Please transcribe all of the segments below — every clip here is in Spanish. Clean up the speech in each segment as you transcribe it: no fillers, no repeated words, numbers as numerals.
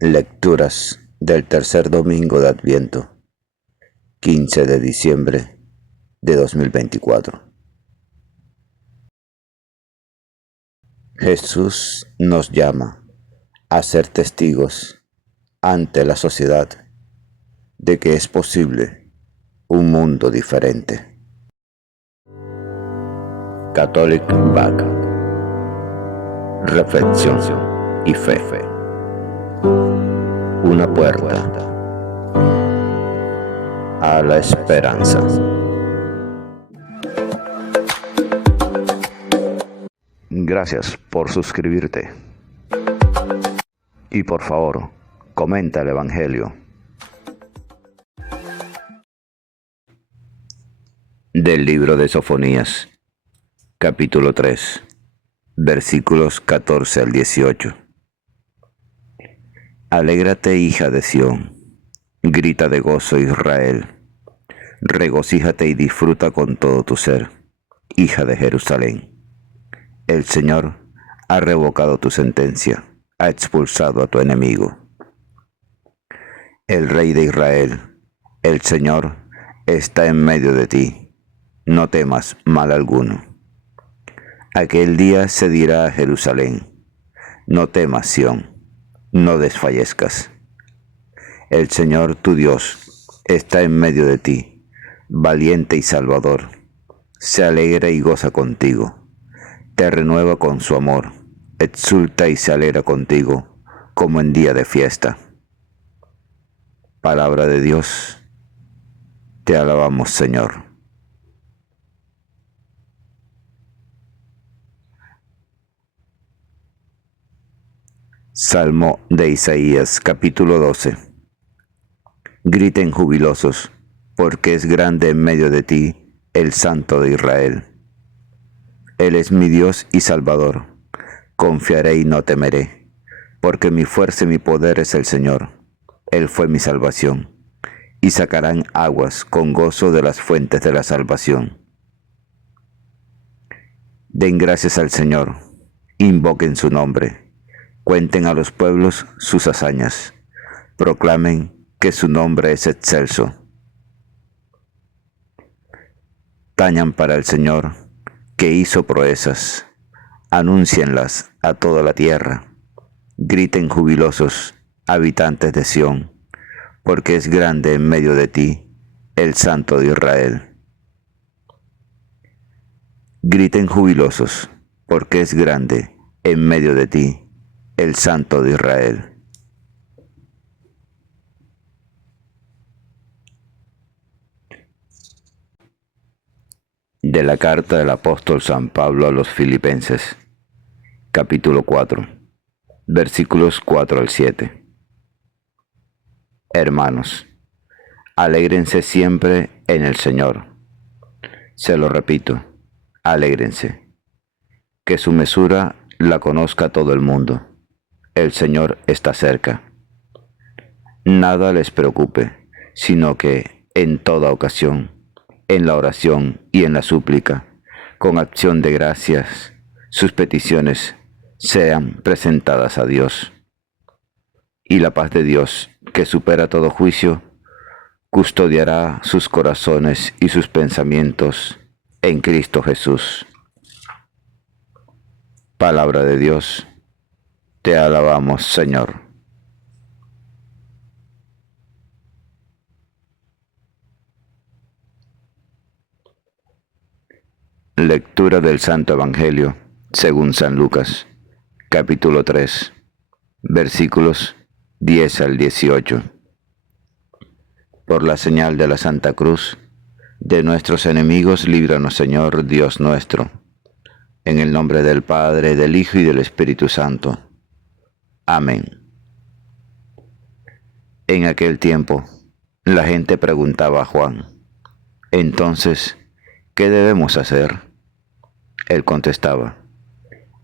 Lecturas del tercer domingo de Adviento, 15 de diciembre de 2024. Jesús nos llama a ser testigos ante la sociedad de que es posible un mundo diferente. Catholic Back. Reflexión y fe. Una puerta a la esperanza. Gracias por suscribirte. Y por favor, comenta el Evangelio. Del libro de Sofonías, capítulo 3, versículos 14 al 18. Alégrate, hija de Sión, grita de gozo, Israel. Regocíjate y disfruta con todo tu ser, hija de Jerusalén. El Señor ha revocado tu sentencia, ha expulsado a tu enemigo. El Rey de Israel, el Señor, está en medio de ti. No temas mal alguno. Aquel día se dirá a Jerusalén: no temas, Sión, no desfallezcas. El Señor tu Dios está en medio de ti, valiente y salvador. Se alegra y goza contigo, te renueva con su amor, exulta y se alegra contigo, como en día de fiesta. Palabra de Dios, te alabamos, Señor. Salmo de Isaías, capítulo 12. Griten jubilosos, porque es grande en medio de ti el Santo de Israel. Él es mi Dios y Salvador. Confiaré y no temeré, porque mi fuerza y mi poder es el Señor. Él fue mi salvación, y sacarán aguas con gozo de las fuentes de la salvación. Den gracias al Señor, invoquen su nombre. Cuenten a los pueblos sus hazañas, proclamen que su nombre es excelso. Tañan para el Señor, que hizo proezas, anúncienlas a toda la tierra. Griten jubilosos, habitantes de Sión, porque es grande en medio de ti el Santo de Israel. Griten jubilosos, porque es grande en medio de ti el Santo de Israel. De la carta del apóstol San Pablo a los Filipenses, capítulo 4, versículos 4 al 7. Hermanos, alégrense siempre en el Señor. Se lo repito, alégrense. Que su mesura la conozca todo el mundo. El Señor está cerca. Nada les preocupe, sino que en toda ocasión, en la oración y en la súplica, con acción de gracias, sus peticiones sean presentadas a Dios. Y la paz de Dios, que supera todo juicio, custodiará sus corazones y sus pensamientos en Cristo Jesús. Palabra de Dios, te alabamos, Señor. Lectura del Santo Evangelio según San Lucas, capítulo 3, versículos 10 al 18. Por la señal de la Santa Cruz, de nuestros enemigos, líbranos, Señor, Dios nuestro. En el nombre del Padre, del Hijo y del Espíritu Santo. Amén. En aquel tiempo, la gente preguntaba a Juan: entonces, ¿qué debemos hacer? Él contestaba: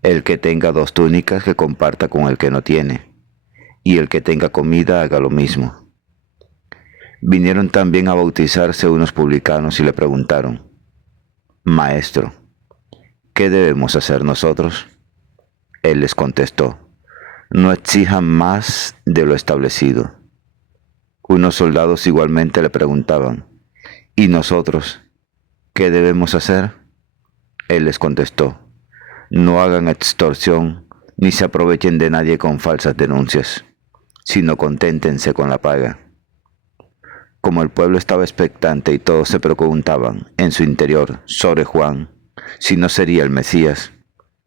el que tenga 2 túnicas que comparta con el que no tiene, y el que tenga comida haga lo mismo. Vinieron también a bautizarse unos publicanos y le preguntaron: Maestro, ¿qué debemos hacer nosotros? Él les contestó: No exijan más de lo establecido. Unos soldados igualmente le preguntaban, ¿y nosotros qué debemos hacer? Él les contestó, no hagan extorsión ni se aprovechen de nadie con falsas denuncias, sino conténtense con la paga. Como el pueblo estaba expectante y todos se preguntaban en su interior sobre Juan, si no sería el Mesías,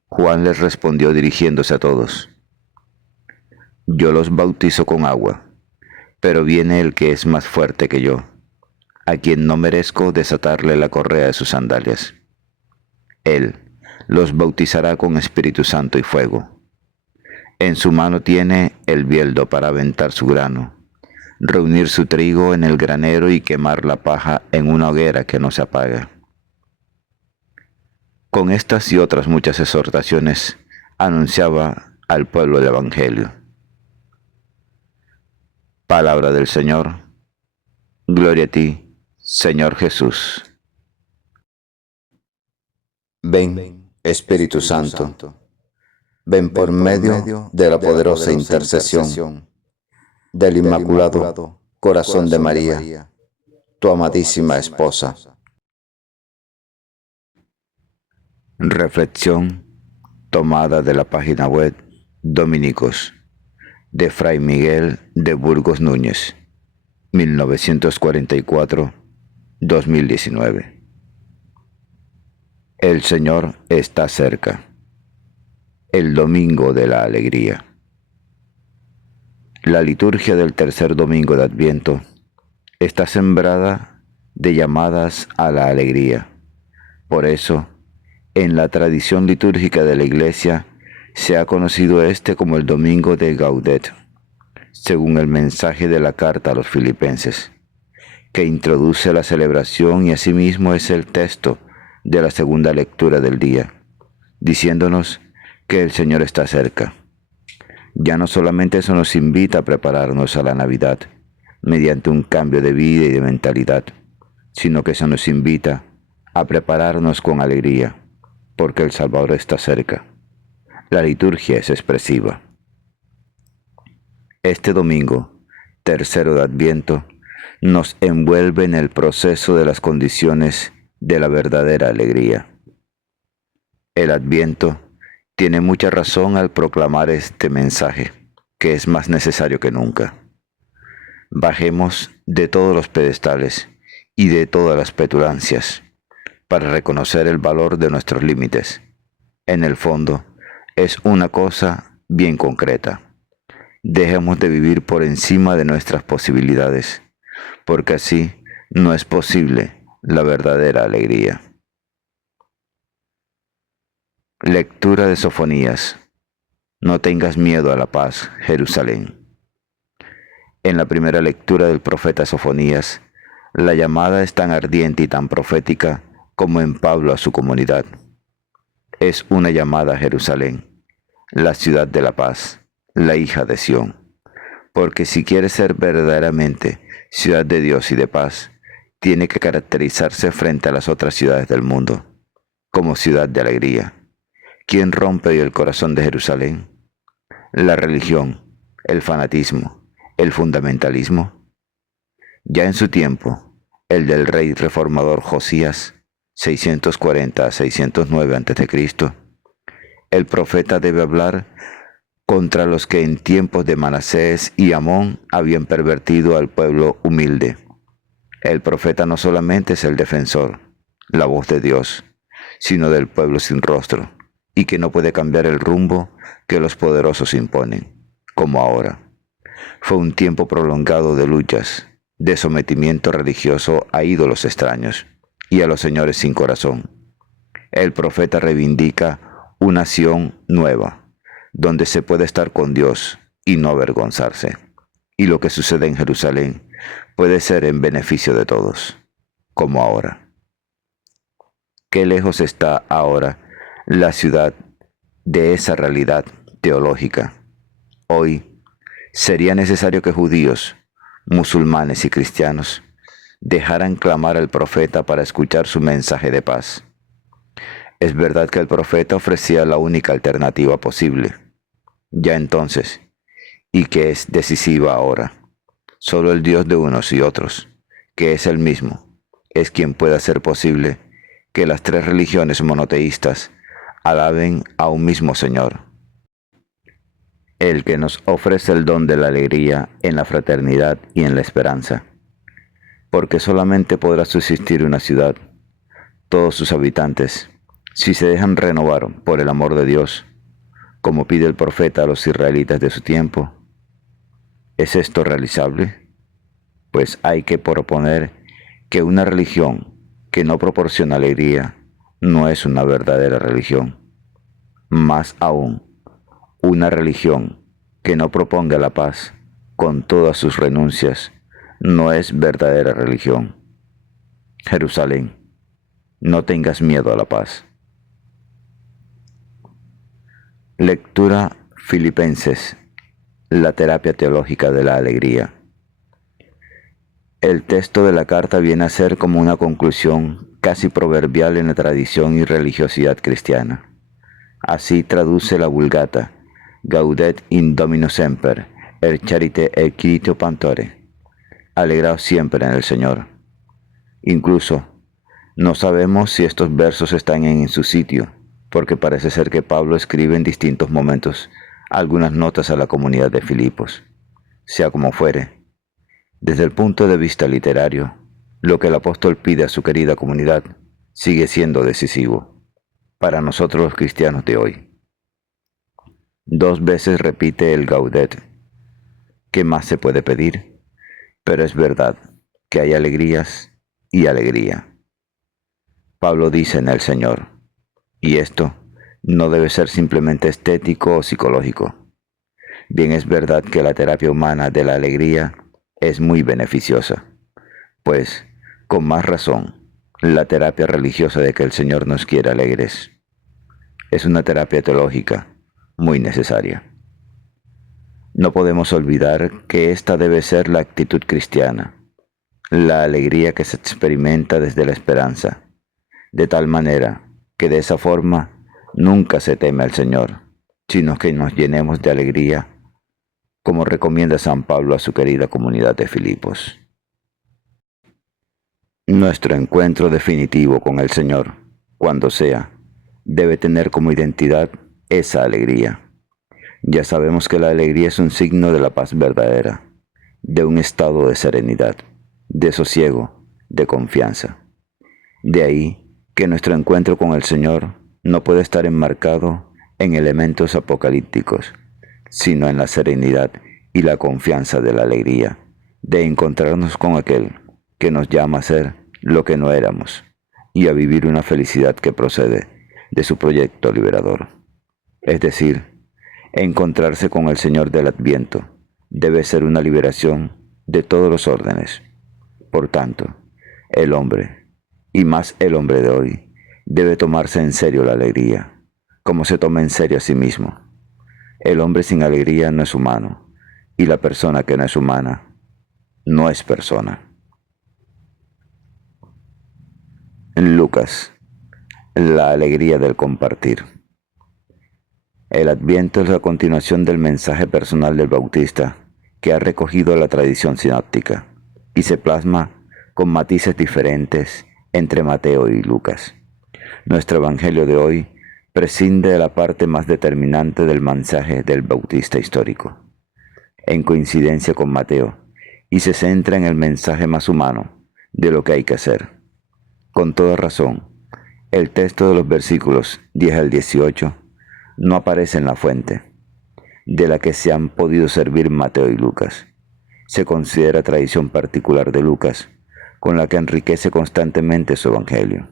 Juan les respondió dirigiéndose a todos, yo los bautizo con agua, pero viene el que es más fuerte que yo, a quien no merezco desatarle la correa de sus sandalias. Él los bautizará con Espíritu Santo y fuego. En su mano tiene el bieldo para aventar su grano, reunir su trigo en el granero y quemar la paja en una hoguera que no se apaga. Con estas y otras muchas exhortaciones anunciaba al pueblo el Evangelio. Palabra del Señor. Gloria a ti, Señor Jesús. Ven, Espíritu Santo, ven por medio de la poderosa intercesión del Inmaculado Corazón de María, tu amadísima esposa. Reflexión tomada de la página web Dominicos de Fray Miguel de Burgos Núñez, 1944-2019. El Señor está cerca. El domingo de la alegría. La liturgia del tercer domingo de Adviento está sembrada de llamadas a la alegría. Por eso, en la tradición litúrgica de la Iglesia se ha conocido este como el domingo de Gaudet, según el mensaje de la carta a los Filipenses, que introduce la celebración y asimismo es el texto de la segunda lectura del día, diciéndonos que el Señor está cerca. Ya no solamente eso nos invita a prepararnos a la Navidad mediante un cambio de vida y de mentalidad, sino que eso nos invita a prepararnos con alegría, porque el Salvador está cerca. La liturgia es expresiva. Este domingo, tercero de Adviento, nos envuelve en el proceso de las condiciones de la verdadera alegría. El Adviento tiene mucha razón al proclamar este mensaje, que es más necesario que nunca. Bajemos de todos los pedestales y de todas las petulancias para reconocer el valor de nuestros límites. En el fondo, es una cosa bien concreta. Dejemos de vivir por encima de nuestras posibilidades, porque así no es posible la verdadera alegría. Lectura de Sofonías. No tengas miedo a la paz, Jerusalén. En la primera lectura del profeta Sofonías, la llamada es tan ardiente y tan profética como en Pablo a su comunidad. Es una llamada a Jerusalén, la ciudad de la paz, la hija de Sión, porque si quiere ser verdaderamente ciudad de Dios y de paz, tiene que caracterizarse frente a las otras ciudades del mundo, como ciudad de alegría. ¿Quién rompe hoy el corazón de Jerusalén? La religión, el fanatismo, el fundamentalismo. Ya en su tiempo, el del rey reformador Josías, 640 a 609 a.C., el profeta debe hablar contra los que en tiempos de Manasés y Amón habían pervertido al pueblo humilde. El profeta no solamente es el defensor, la voz de Dios, sino del pueblo sin rostro, y que no puede cambiar el rumbo que los poderosos imponen, como ahora. Fue un tiempo prolongado de luchas, de sometimiento religioso a ídolos extraños y a los señores sin corazón. El profeta reivindica una Sión nueva, donde se puede estar con Dios y no avergonzarse. Y lo que sucede en Jerusalén puede ser en beneficio de todos, como ahora. Qué lejos está ahora la ciudad de esa realidad teológica. Hoy sería necesario que judíos, musulmanes y cristianos dejaran clamar al profeta para escuchar su mensaje de paz. Es verdad que el profeta ofrecía la única alternativa posible. ya entonces, y que es decisiva ahora. Solo el Dios de unos y otros, que es el mismo, es quien puede hacer posible que las tres religiones monoteístas alaben a un mismo Señor, el que nos ofrece el don de la alegría en la fraternidad y en la esperanza, porque solamente podrá subsistir una ciudad, todos sus habitantes, si se dejan renovar por el amor de Dios, como pide el profeta a los israelitas de su tiempo. ¿Es esto realizable? Pues hay que proponer que una religión que no proporciona alegría no es una verdadera religión. Más aún, una religión que no proponga la paz con todas sus renuncias no es verdadera religión. Jerusalén, no tengas miedo a la paz. Lectura Filipenses, la terapia teológica de la alegría. El texto de la carta viene a ser como una conclusión casi proverbial en la tradición y religiosidad cristiana. Así traduce la Vulgata: Gaudet in Domino semper, et charite et quiritio pantore. Alegraos siempre en el Señor. Incluso, no sabemos si estos versos están en su sitio, porque parece ser que Pablo escribe en distintos momentos algunas notas a la comunidad de Filipos. Sea como fuere, desde el punto de vista literario, lo que el apóstol pide a su querida comunidad sigue siendo decisivo para nosotros los cristianos de hoy. 2 veces repite el Gaudet. ¿Qué más se puede pedir? Pero es verdad que hay alegrías y alegría. Pablo dice en el Señor, y esto no debe ser simplemente estético o psicológico. Bien es verdad que la terapia humana de la alegría es muy beneficiosa, pues, con más razón, la terapia religiosa de que el Señor nos quiere alegres es una terapia teológica muy necesaria. No podemos olvidar que esta debe ser la actitud cristiana, la alegría que se experimenta desde la esperanza, de tal manera que de esa forma nunca se teme al Señor, sino que nos llenemos de alegría, como recomienda San Pablo a su querida comunidad de Filipos. Nuestro encuentro definitivo con el Señor, cuando sea, debe tener como identidad esa alegría. Ya sabemos que la alegría es un signo de la paz verdadera, de un estado de serenidad, de sosiego, de confianza. De ahí que nuestro encuentro con el Señor no puede estar enmarcado en elementos apocalípticos, sino en la serenidad y la confianza de la alegría, de encontrarnos con aquel que nos llama a ser lo que no éramos y a vivir una felicidad que procede de su proyecto liberador. Es decir, encontrarse con el Señor del Adviento debe ser una liberación de todos los órdenes. Por tanto, el hombre, y más el hombre de hoy, debe tomarse en serio la alegría, como se toma en serio a sí mismo. El hombre sin alegría no es humano, y la persona que no es humana no es persona. Lucas, la alegría del compartir. El Adviento es la continuación del mensaje personal del Bautista, que ha recogido la tradición sinóptica, y se plasma con matices diferentes entre Mateo y Lucas. Nuestro Evangelio de hoy prescinde de la parte más determinante del mensaje del Bautista histórico, en coincidencia con Mateo, y se centra en el mensaje más humano de lo que hay que hacer. Con toda razón, el texto de los versículos 10 al 18 no aparece en la fuente, de la que se han podido servir Mateo y Lucas. Se considera tradición particular de Lucas, con la que enriquece constantemente su Evangelio.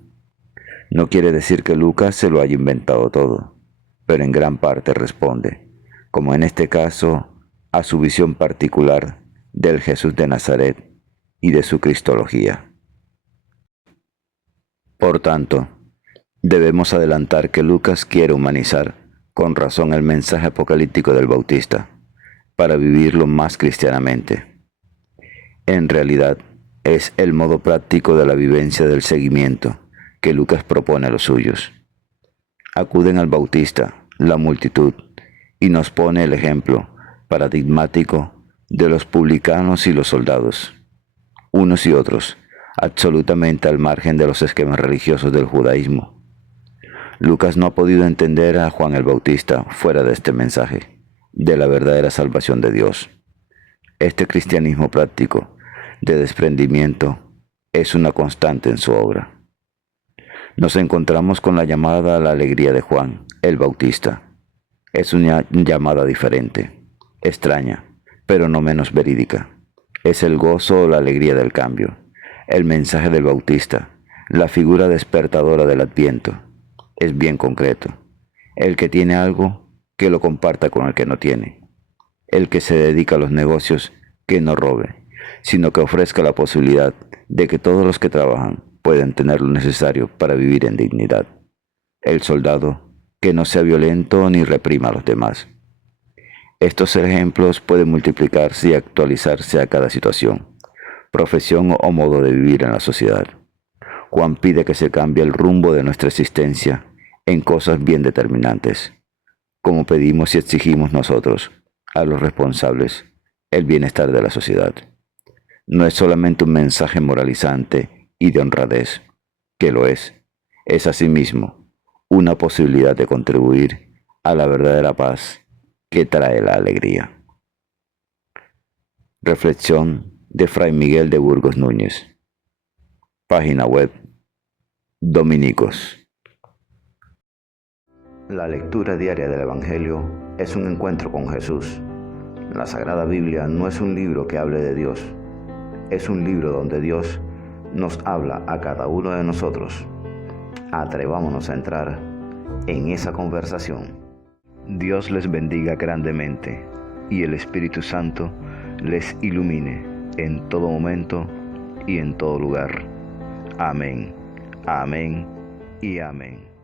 No quiere decir que Lucas se lo haya inventado todo, pero en gran parte responde, como en este caso, a su visión particular del Jesús de Nazaret y de su cristología. Por tanto, debemos adelantar que Lucas quiere humanizar con razón el mensaje apocalíptico del Bautista, para vivirlo más cristianamente. En realidad, es el modo práctico de la vivencia del seguimiento que Lucas propone a los suyos. Acuden al Bautista, la multitud, y nos pone el ejemplo paradigmático de los publicanos y los soldados, unos y otros, absolutamente al margen de los esquemas religiosos del judaísmo. Lucas no ha podido entender a Juan el Bautista fuera de este mensaje, de la verdadera salvación de Dios. Este cristianismo práctico de desprendimiento es una constante en su obra. Nos encontramos con la llamada a la alegría de Juan el Bautista. Es una llamada diferente, extraña, pero no menos verídica. Es el gozo o la alegría del cambio, el mensaje del Bautista, la figura despertadora del Adviento. Es bien concreto. El que tiene algo, que lo comparta con el que no tiene. El que se dedica a los negocios, que no robe, sino que ofrezca la posibilidad de que todos los que trabajan puedan tener lo necesario para vivir en dignidad. El soldado, que no sea violento ni reprima a los demás. Estos ejemplos pueden multiplicarse y actualizarse a cada situación, profesión o modo de vivir en la sociedad. Juan pide que se cambie el rumbo de nuestra existencia en cosas bien determinantes, como pedimos y exigimos nosotros a los responsables el bienestar de la sociedad. No es solamente un mensaje moralizante y de honradez, que lo es asimismo una posibilidad de contribuir a la verdadera paz que trae la alegría. Reflexión de Fray Miguel de Burgos Núñez. Página web Dominicos. La lectura diaria del Evangelio es un encuentro con Jesús. La Sagrada Biblia no es un libro que hable de Dios, es un libro donde Dios nos habla a cada uno de nosotros. Atrevámonos a entrar en esa conversación. Dios les bendiga grandemente y el Espíritu Santo les ilumine en todo momento y en todo lugar. Amén, amén y amén.